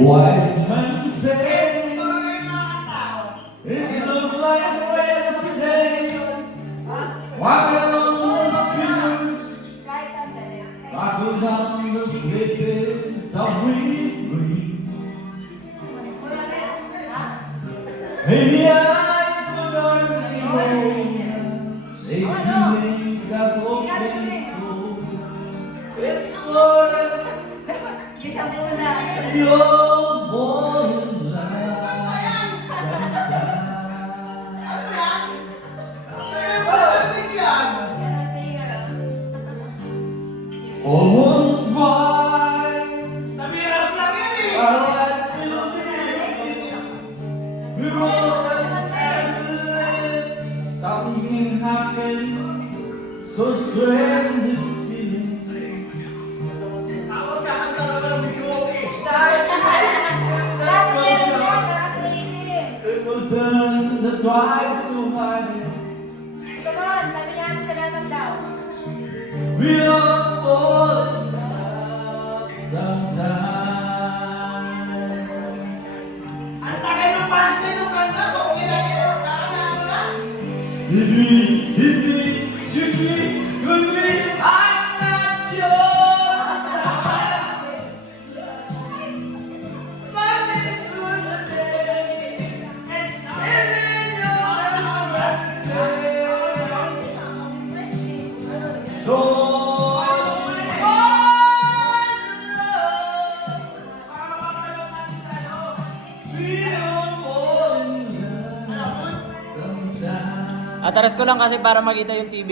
Wise men say it looks like rain today. Walking on the streets, walking down the slipperies of wind breeze. Maybe I could only home. They make that open soul. It's forever. You're falling like almost white. Alright, we roll and something happened. So strange this feeling. Turn the tide to hide it. Come on, sabi niya salamat daw. We are falling love sometimes. Ang tagay ng punchline ng kanta ko, kailangan na. Should we, could we, I'm not sure. Smiling through the day, and in your eyes, so Ataras ko lang kasi para makita yung TV.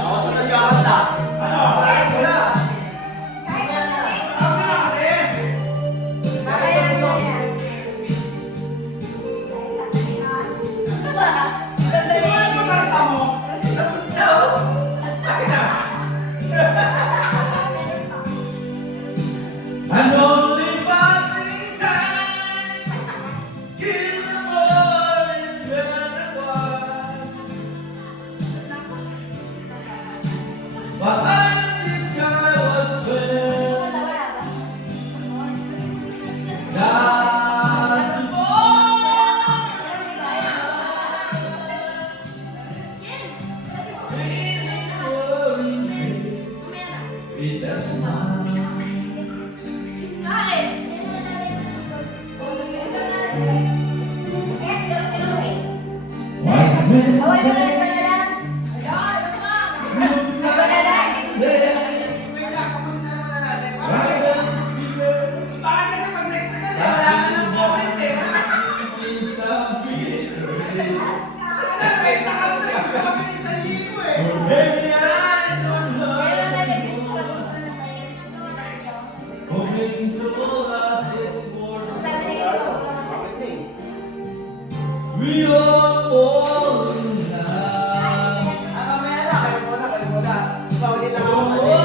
Ako sa nagkakanta. Wala. and only passing time kill the boy in the wild. But the sky was clear. That's the boy with a smile. Wise men say looks like there. Wait lang, kamusta naman na natin? Right on speaker, Bakit kasi pag next na kasi, wala ka ng comment eh. is a bitter. Wait lang, kanta yung sabi niya sa libo eh. Maybe I don't know. Hoping to us it's more. We all fall in love. Mamaya na, kayo muna. Bawali lang ako Oh, mali.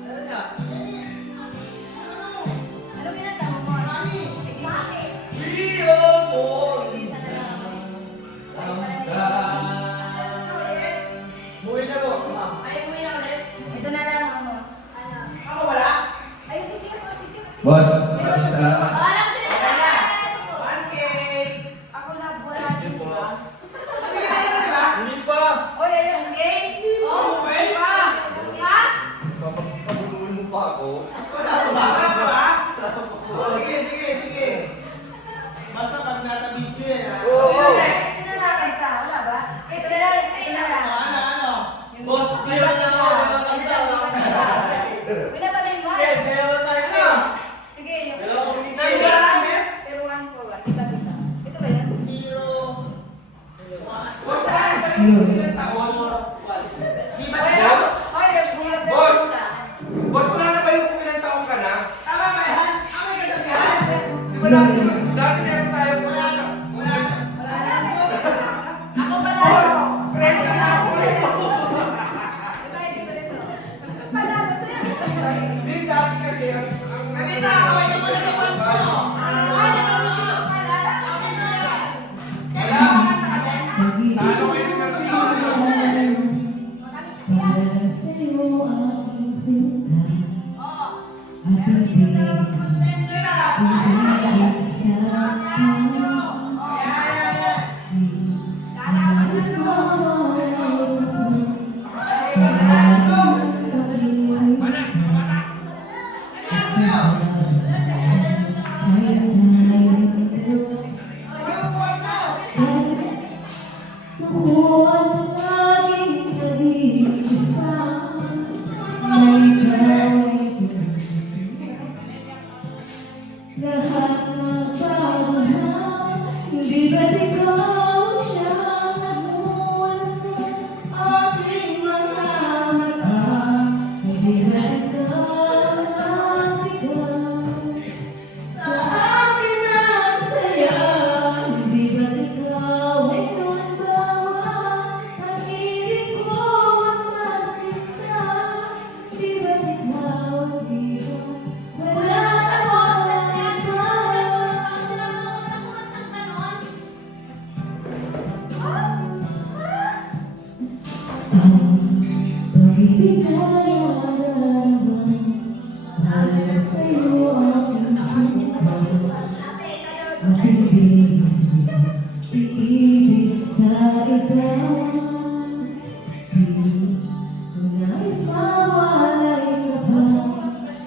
Ano na? we all fall in sometimes. Buhay na mo. Ito na lang ano. Ako wala? Ayun, sisir. Boss, maraming salamat. Ako na, wala din, di ba? Hindi pa. Oy, ayun, game. Oh, okay. Ha? Kapagpabuluin mo pa ako. Wala ba? Sige. Basta pag nasa video yan ha. Sino nakakanta? Wala ba? Ito na lang. Ano? Boss, sino na nakakanta? Uy, nasabihin mo. Sige, yung... Sabi ka namin? 0141. Kita. Ito ba yan? Boss, ilang taon? Di ba tayo? Oy, nagbulat na Boss! sila. Boss, wala na ba yung kung ilang taon ka na? Tama ba yan? May kasabihan? Di ba dati meron tayo wala na. Ako pala. Boss! Friends na ako. Panalo sila. Hindi, dati kasi Kanina, kawin mo na sa fans mo. talo kayo ng Para sa'yo aking sinta at hindi sa akin. Nais mo ay sa aking kapiling at sa kahit sukuan ang aking nag-iisa na ikaw ay lahat nagbago na. Hindi ba't ikaw siyang nagmumula sa aking mga mata? Hindi ba't ikaw nabigaw sa akin ang saya? Hindi ba't ikaw ay nundawa? Pag-ibig ko at masinta. Hindi ba't ikaw at iba? Wala akong iba. Pag-ibig ay alaman para sa'yo aking sinta at hindi iibig sa iba. Di ko nais mawalay ka pa,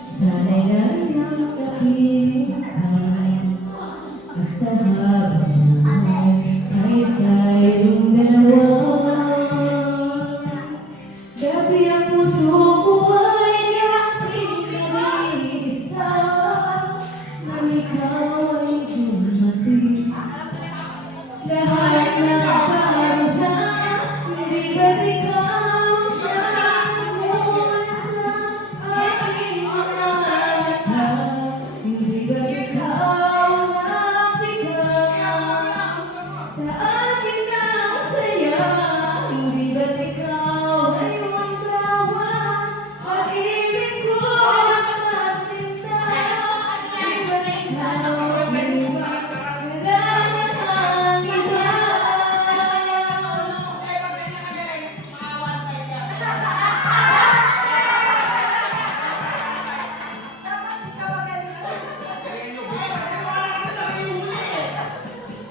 sana'y narin ang kapiling ka. At sa habang buhay ay tayong dalawa. Gabi ang puso ko ay aking nag-iisa nang ikaw ay dumating. Lahat nagbago na. Hindi ba't ikaw siyang nagmumula sa aking mga mata? Hindi ba't ikaw nabigaw sa akin ang saya? Hindi ba't ikaw ay umanggawa? Pag-ibig ko at masinta. Hindi ba't ikaw ay iba? Wala namang iba.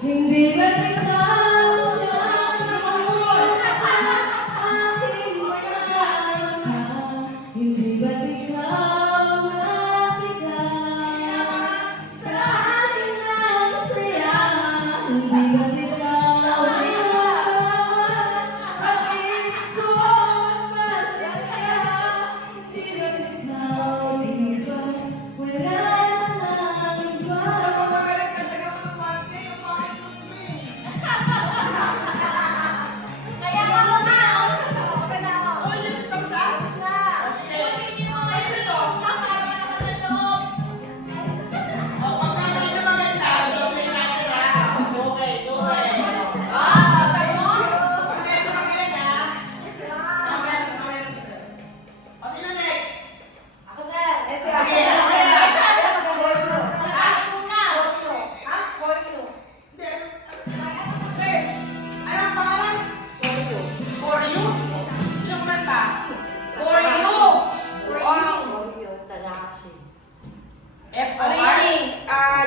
Hindi ba't ikaw siyang nagmumula sa aking mga mata? Hindi ba't ikaw nabigaw sa akin ang saya? Hindi ba't ikaw ay umanggawa? Pag-ibig ko at masaya. Hindi ba't ikaw ay iba? Wala namang iba.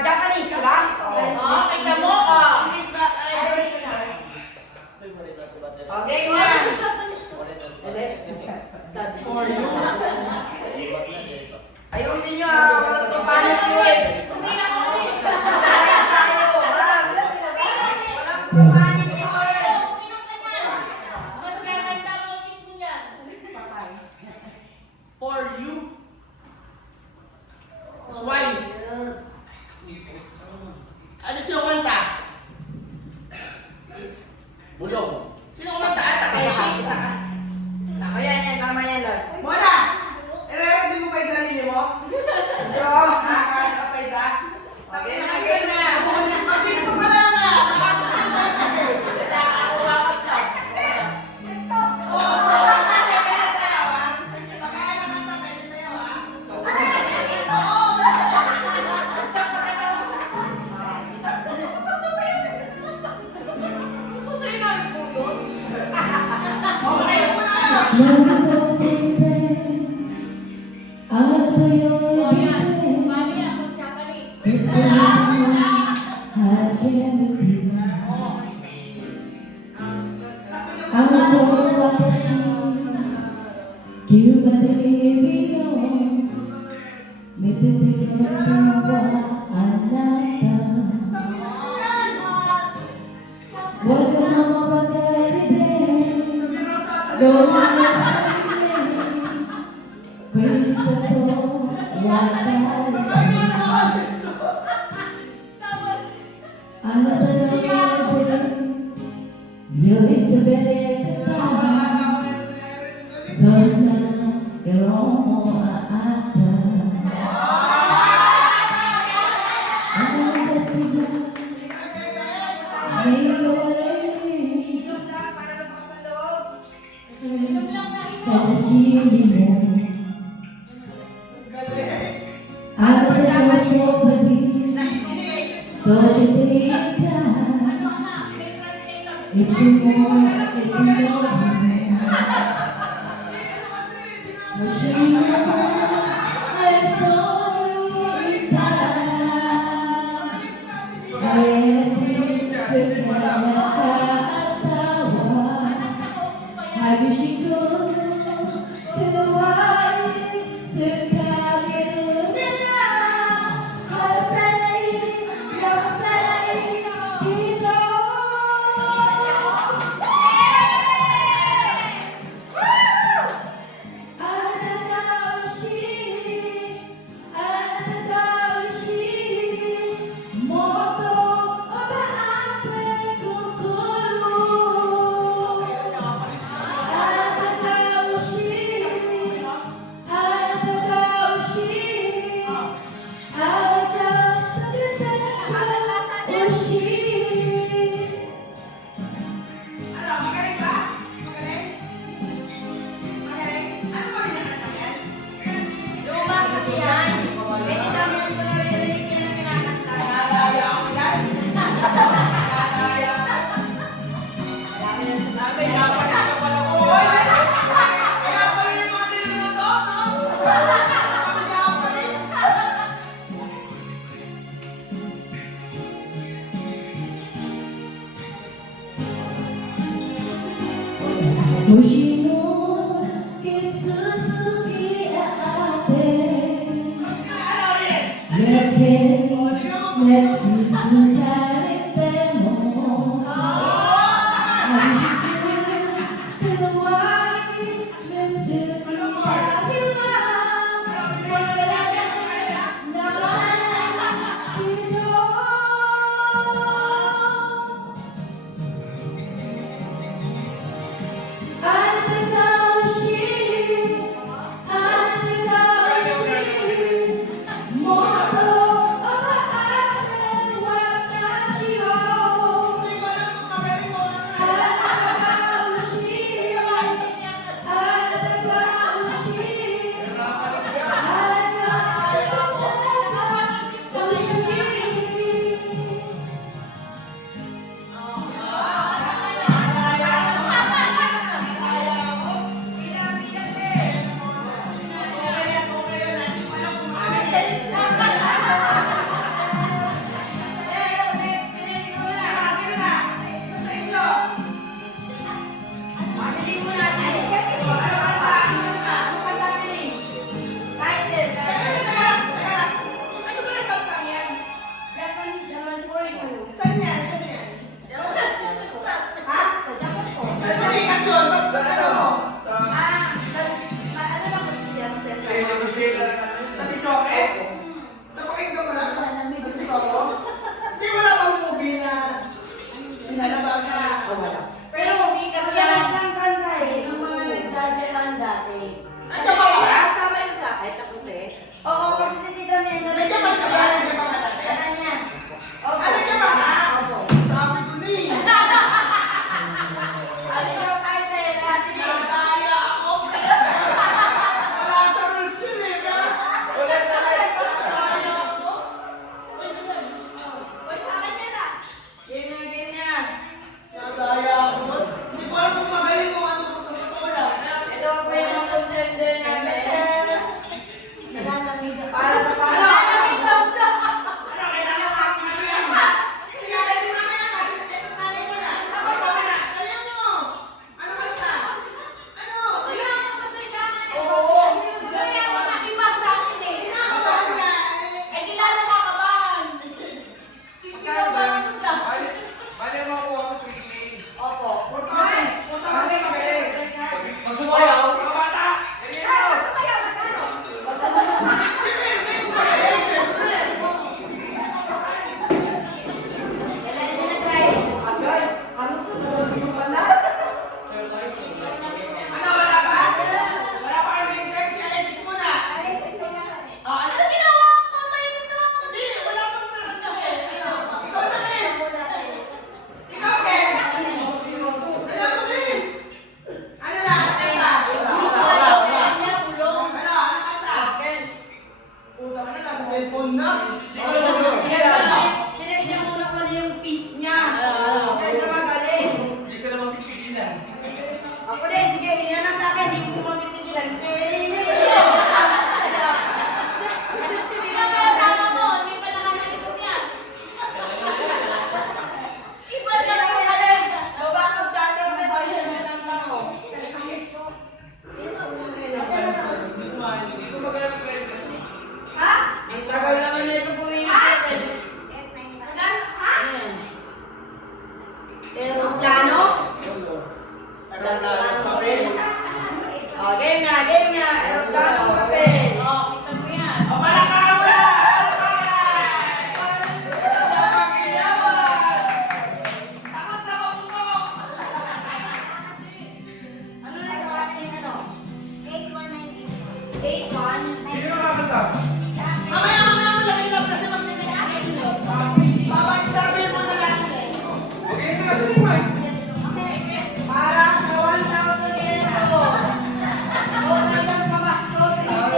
Japanese lang. Tignan mo, English ba? Okay, go. for you. Ayusin nyo ah. Paano words? Tayo. Walang profanity words. For you. Swine. Ano sino kumanta? Bulong. Sino kumanta? Takeshi. Mamaya yan, mamaya Lord. Mona! I-ready mo pa yung sarili mo? Kahit ka pa isa? Okay na. Pag-ibig mo pala na! Oo, pwede sayaw, ha? Pagkaya ka kanta, pwede sayaw, 너무 볼 알아요 이제 괜찮아 하지 않는 아무도 없이 기운만들이며 밑에 걸어와 안났다 wasn't on my day 너는 내 삶에 그리고 와닿지 알아도 너희들 여기서 베레다 설마 여러모 아다 아무가 시작 내요래 Ilog lang para lumabas sa loob. 다시 mo 알아도 소파디 도대리다 It's more, it's more. I saw you in time. I think the Canada 하기 싫고 그와의 생각을 내나 화사히 역사히 기도 Magaling ba? Magaling? Magaling? Ano ba rin ang yan? Luma kasi yan. Pwede namin ko naririnig yan ang kinakanta. Nalaya ako yan. Nalaya ako. Sabi, Japanese ka pala ko. Kaya pala yung mga niluluto, no? Pang Japanese. 무심한 수수기 아대 Ano rin? 내게 내 빛을 가릴 때모 하기 싫은 그와의 눈썹이 다히와 내 사랑 나의 사랑 기도 모두 엄마 앞에 왔다 cellphone na. Sinek niya muna ko na yung piece niya. Kaya siya magaling. Hindi ko naman pipigilan. Ako din, sige, yan na sa akin, hindi ko mapipigilan. Hindi ka kasama mo, hindi pa nakakalikom yan. Iba na lang yung halin. Babakag kasi ako sa question mo ng tango. Hindi ko magalang kwento. Ha? Ang tagal naman na ito po yung natin. Ayan. Pero plano? Sabi ko ng papel. O, game na, game na. Aeroplano, papel. Oh, kita mo yan. O, palakpakan mo yan! Takot sa paputok! Ano na yung kawalan yung ano? 8198. 8-1. Sino nakakanta? Mamaya mo lang ilaw kasi mag-next episode. Babay-sabi mo na lang. Okay na, ito yung mic. Para sa 1,000 pesos. Total ng pamasko, 3K.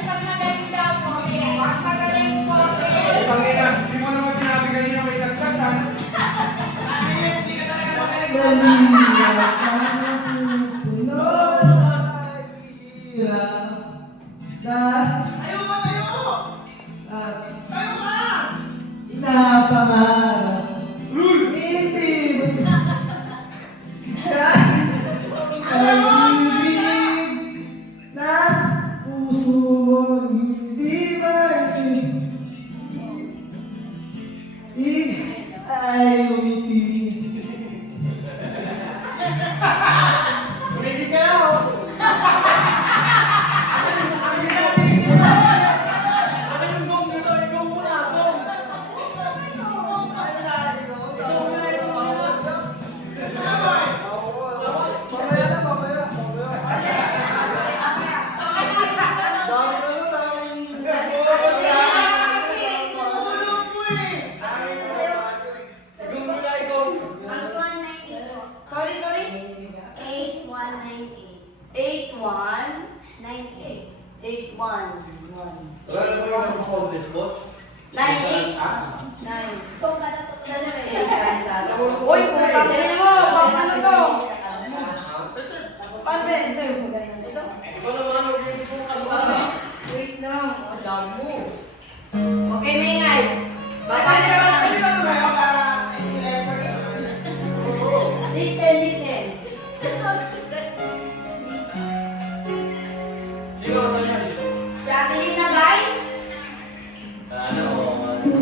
Pag magaling daw po. Pag magaling po, 3K. Pangina, hindi mo naman sinabi kanina may nagsasan. Hindi ka talaga magaling. Dali puno sa hirap na Tayo ka, tayo! at Tayo ka! inapangarap. Hindi mo pag-ibig na puso mo hindi ay umitig. Ready ka na, oh. Sorry, sorry. 8198. 8-1. 98. 8-1. Wala na ba yung contest, boss? 9-8. 9. So, kada to. Uy, putang ina mo! Baka na to! Paano yan? Sa'yo, ito? Ikaw naman ang mag-yung Wait lang. Wala mo. Okay, Maynay. Babalik ko Pwede lang. ba tumayo para i-effort ka? Listen, listen. Ikaw na yan. Si Ate Lynn na, guys. Don't know what to do.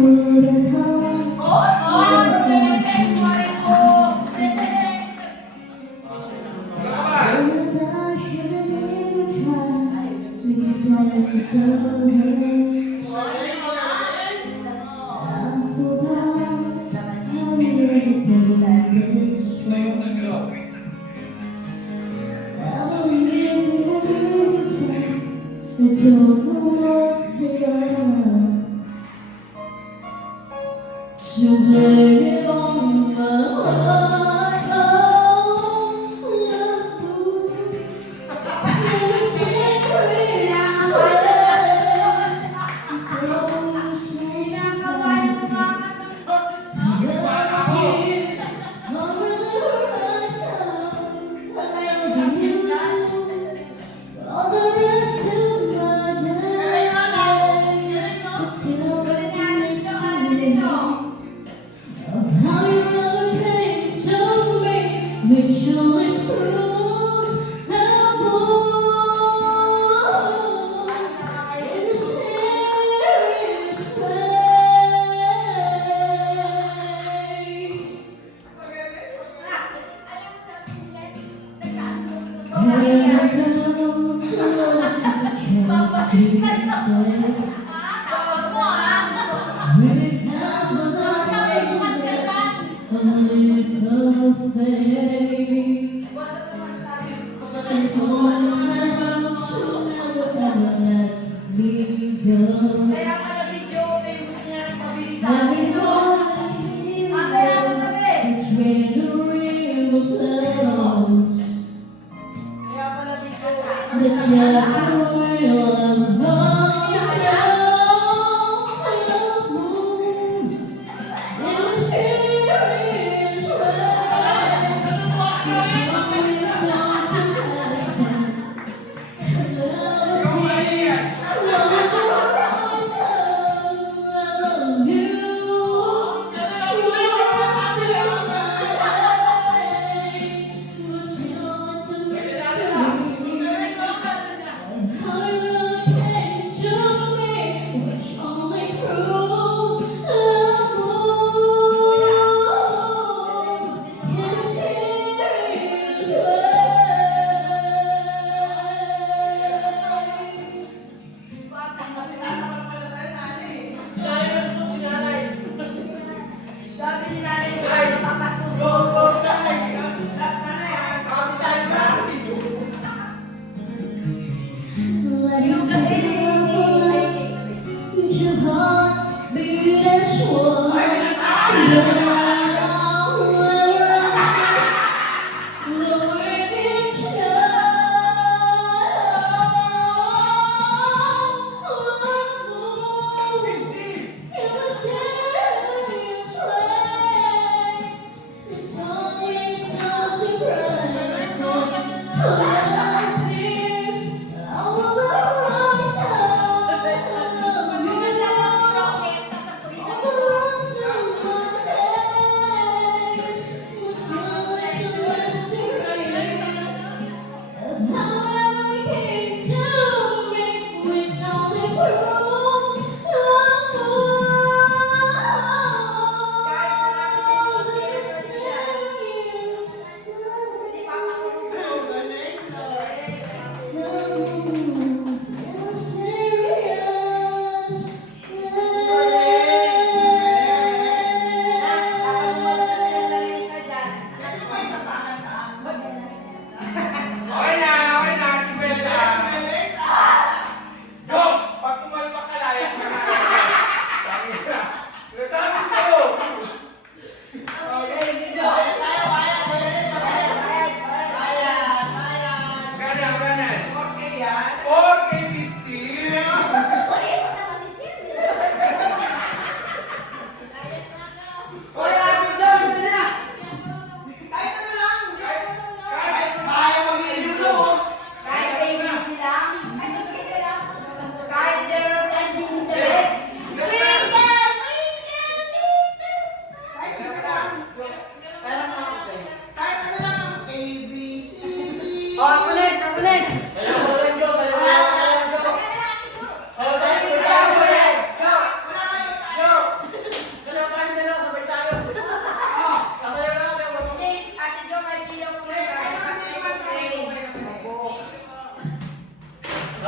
To blame it on my heart, oh, love moves. Never stay free, I'm all the rest of my days, still missing of how you really came to me, which surely proves how moves in mysterious Kaya pala video, may gusto niya ng pabilisan. Mamaya na tabi. Kaya pala video, Let's get real and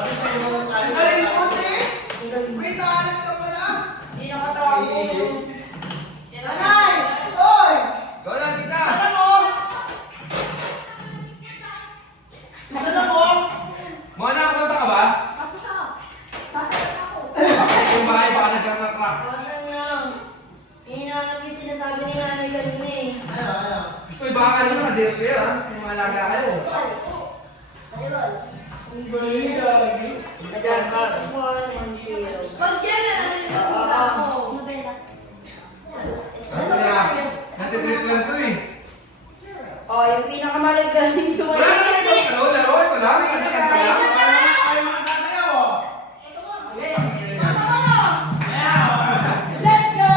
Ang galing mo, te. May talent ka pala. Hindi nakatago. Nanay! Hoy! Go lang kita! Sana mo! Sana mo! Mona, kumanta ka ba? Tapos ako. Sasagot ako. Yung bahay, baka nagkaroon ng crack. Asan na? Hinahanap yung sinasabi ni nanay kanina eh. Ano? Gusto yung baka kanina, nakadirect kayo ha? Yung mga alaga kayo. Ang galing lagi. Ayan, Mar. 6110. Pag yan na, ano yung nasira ko? Ano na? Natitrip lang to eh. Oh, yung pinakamagaling sa Wala na mga ito. Ano, laro? Ito lang. Kanta lang. Ay, mga sasayaw, oh. Let's go!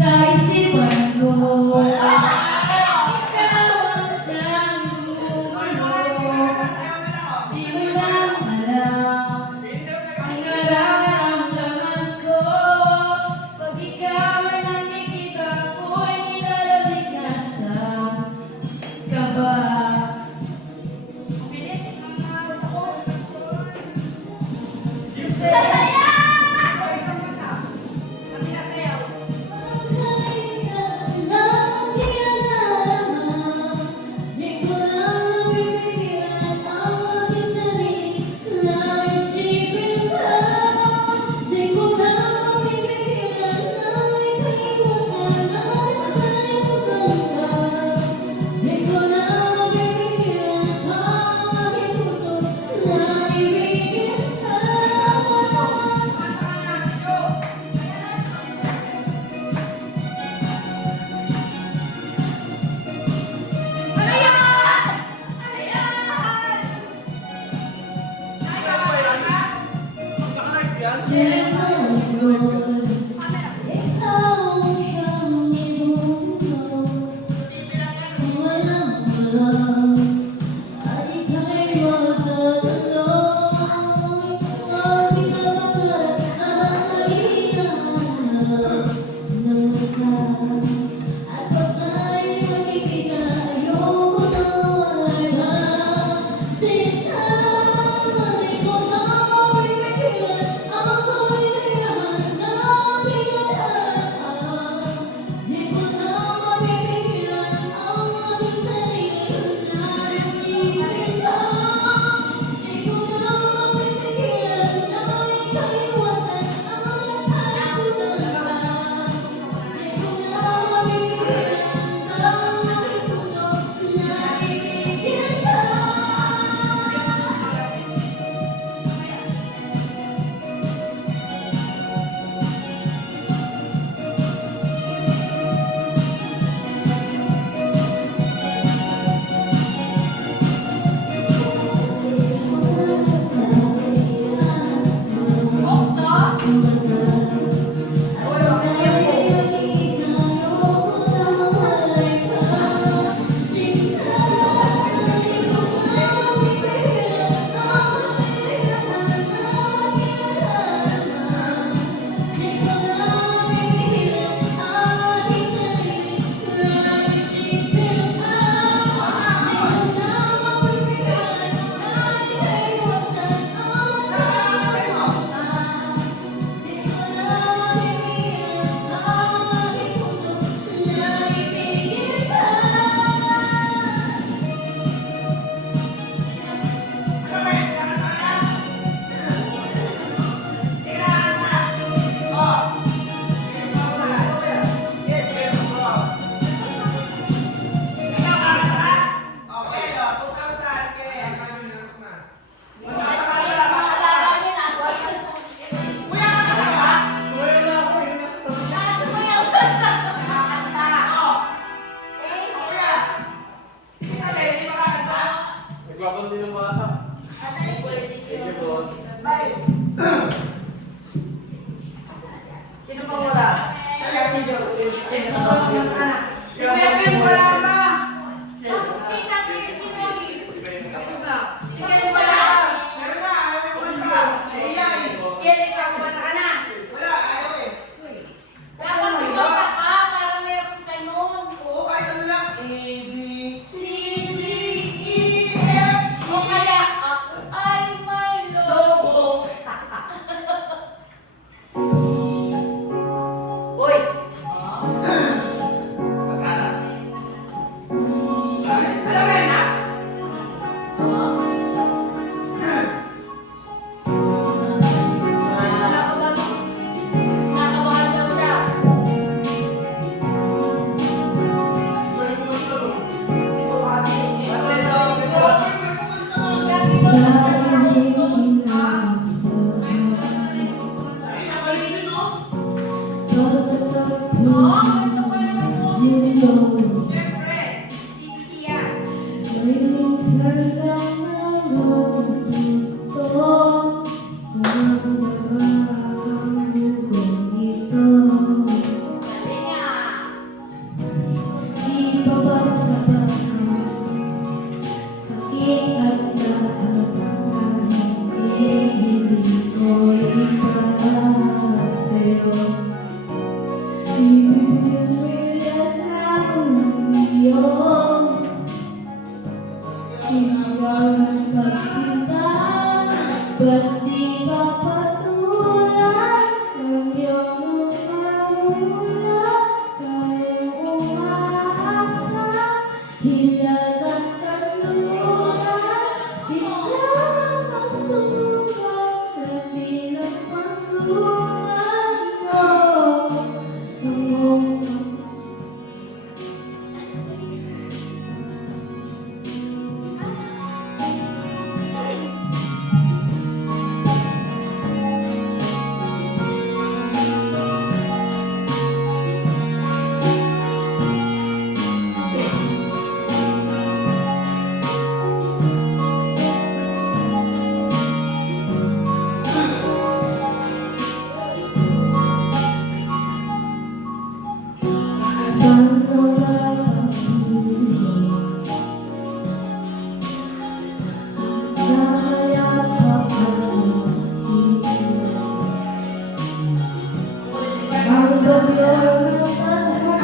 Sa isipan ko, ikaw ang siyang gumugulo. Di mo lang alam ang nararamdaman ko. Pag ikaw ay nakikita ko'y nilalamig na sa kaba. Sino pang wala? Si Joe. Sino pang wala? Si Kuya Pim, wala pa. Si Tatay, si Mary. Ba't pagsinta, ba't di ba patulan ang iyong mga hula? Tayong umaasa, hilag at kanluran, biglang magtulog, kabilang pagtulungan mo. Saan mo ba pagpili? Nakayapak ang ang bagyo ng tadhana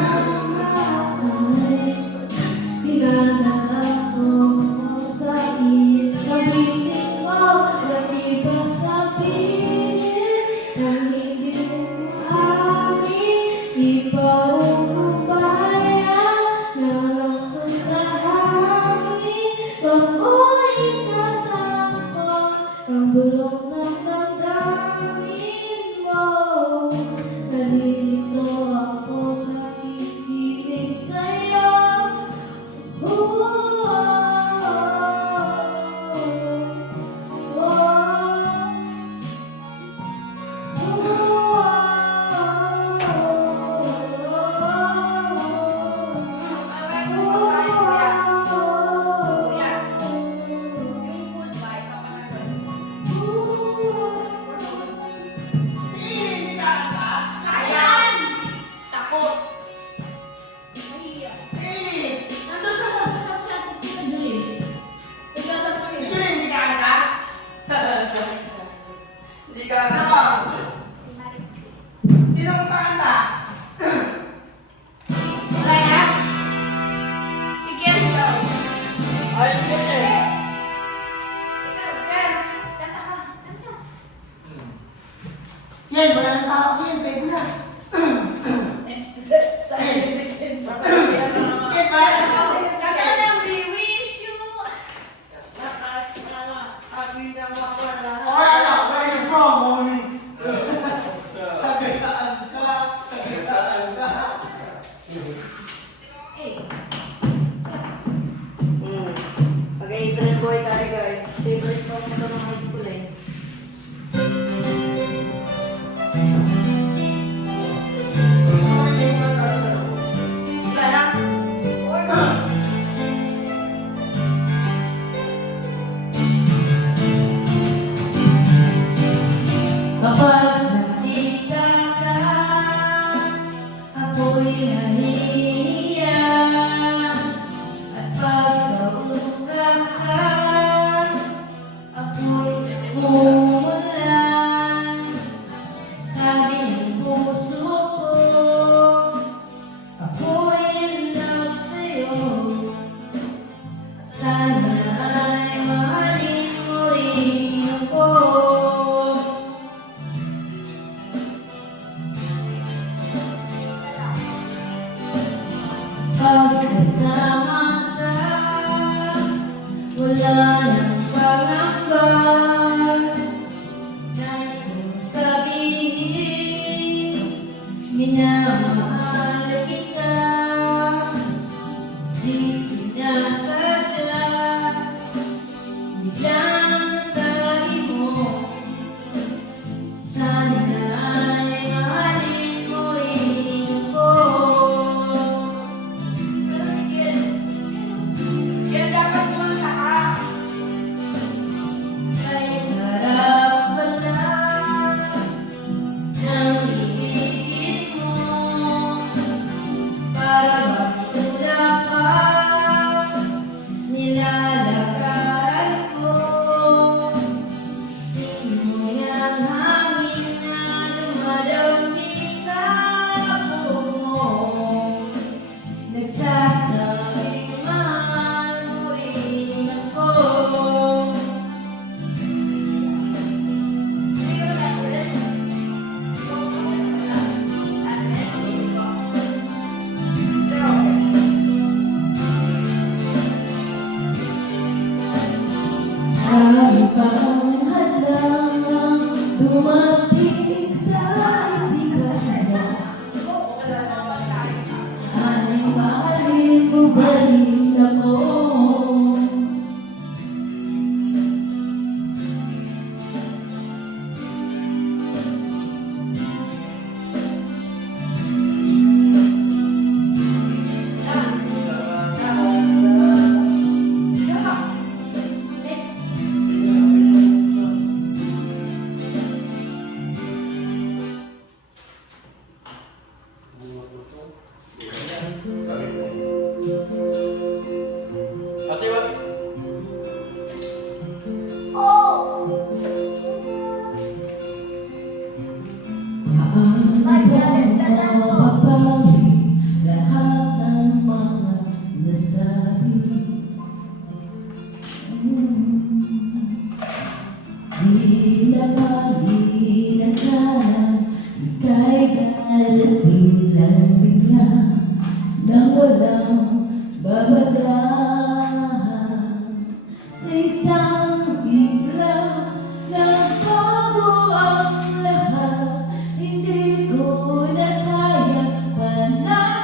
ay dinadala ko sa ikabising mo. Lagi ba sabihin ng hindi mo amin? Ipaukubayan na lakso sa hangin. Kamoy tatakot ang bulong ng damdamin mo. Nalilito ako nakikinig sa'yo. Sige, hindi ka kanta. Ayan! Takot. Sige, Nandun sa Tita Julie. Nagtatapos sige, siya. hindi ka kanta. Hindi ka Ako. Sino ang kakanta? Wala na? Si Ken daw. Ay, sige. Ikaw, Ken. Kanta ka. Kanta. Yan, wala na tao. Yan, pwede na. Yan, wala na tao. Kanta ka ng We Wish You. Okay, ano? Where you from, mommy? Tagasaan ka? Tagasaan ka? Pag-April boy talaga eh. Favorite song ko ng high school eh. Wala na. Kapag nakita ka, ako'y nahihiyak. At pag kausap ka, ako'y ibang hadlang ang dumating sa isipan mo. Ay mahalin mo ba rin ako? Ate, wag. Paano mo mapapawi lahat ng mga nasabi? Di na malinaganan, ika'y darating lang bigla nang walang babaglahan. Sa isang bigla, nagbago ang lahat. Hindi ko na kaya panapanggap.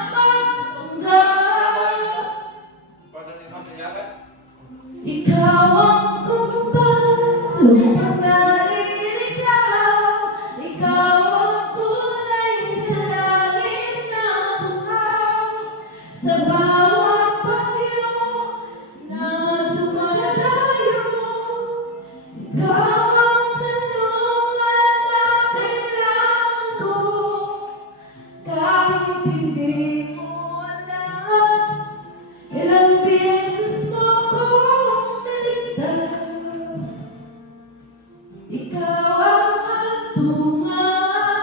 Ikaw ang kumpas, upang naliligaw. Ikaw ang kulay sa langit na buhaw. Sa bawat bagyo na dumadayo, ikaw ang tulungan na kailangan ko. Kahit hindi mo alam, ilang beses mo akong naligtas. Ikaw ang hantungan,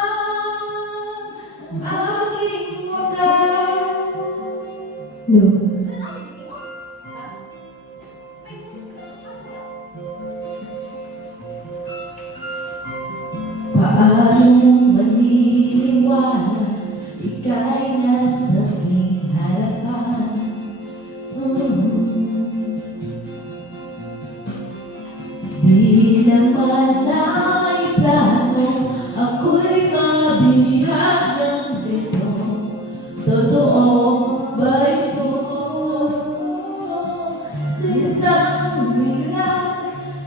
ang aking wakas. No. Paano maniniwala ika'y nasa aking harapan? Di naman naiplano, ako'y mabihag ng gito. Totoo ba ito? Sa isang bigla,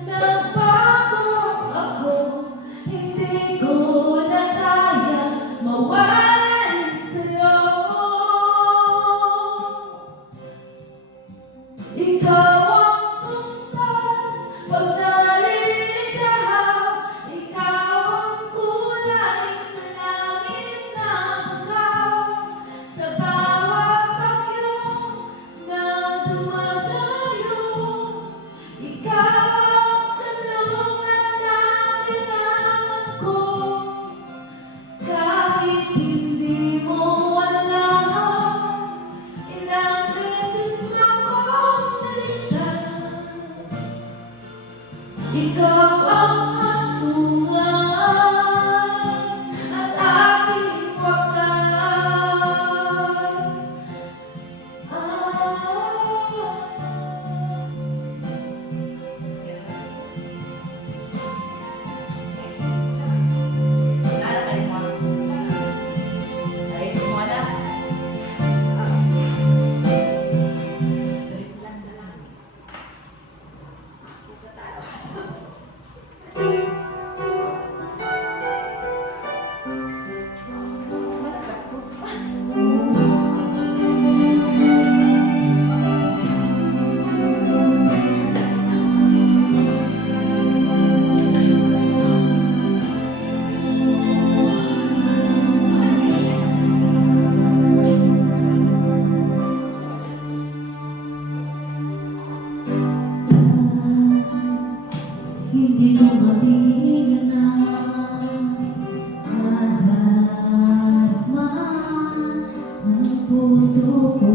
nagbago ako. Hindi ko na kaya mawalan sa'yo. Ikaw ang kumpas, pag naliligaw. Ikaw ang kulay sa langit na bukaw. Sa bawat bagyo na dumadayo, ikaw ang tulungan na kailangan ko. Kahit hindi mo alam, ilang beses mo akong naligtas. Ikaw ang hantungan at aking wakas. Hindi ko mapigilan ang nadarama ng puso ko.